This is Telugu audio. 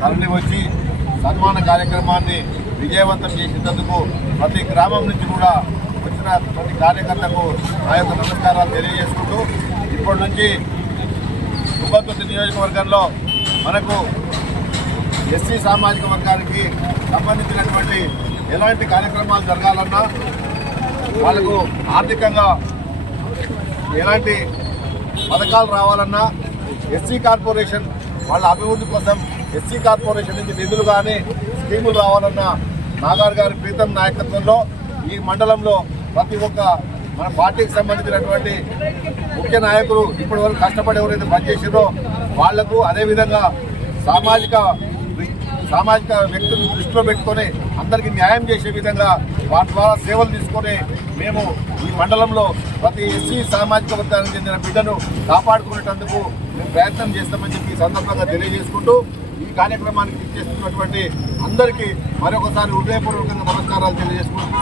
తరలి వచ్చి సన్మాన కార్యక్రమాన్ని విజయవంతం చేసినందుకు ప్రతి గ్రామం నుంచి కూడా వచ్చిన ప్రతి కార్యకర్తకు నా యొక్క నమస్కారాలు తెలియజేసుకుంటూ ఇప్పటి నుంచి తుంగతుర్తి నియోజకవర్గంలో మనకు ఎస్సీ సామాజిక వర్గానికి సంబంధించినటువంటి ఎలాంటి కార్యక్రమాలు జరగాలన్నా వాళ్ళకు ఆర్థికంగా ఎలాంటి పథకాలు రావాలన్నా ఎస్సీ కార్పొరేషన్ వాళ్ళ అభివృద్ధి కోసం ఎస్సీ కార్పొరేషన్ నుంచి నిధులు కానీ స్కీములు రావాలన్నా నాగార్ గారి ప్రీతం నాయకత్వంలో ఈ మండలంలో ప్రతి ఒక్క మన పార్టీకి సంబంధించినటువంటి ముఖ్య నాయకులు ఇప్పటి వరకు కష్టపడి ఎవరైతే పనిచేసారో వాళ్లకు అదేవిధంగా సామాజిక వ్యక్తులను దృష్టిలో పెట్టుకొని అందరికీ న్యాయం చేసే విధంగా వారి ద్వారా సేవలు తీసుకొని మేము ఈ మండలంలో ప్రతి ఎస్సీ సామాజిక వర్గానికి చెందిన బిడ్డను కాపాడుకునేటందుకు మేము ప్రయత్నం చేస్తామని చెప్పి ఈ సందర్భంగా తెలియజేసుకుంటూ ఈ కార్యక్రమానికి చేస్తున్నటువంటి అందరికీ మరొకసారి హృదయపూర్వకంగా నమస్కారాలు తెలియజేసుకుంటూ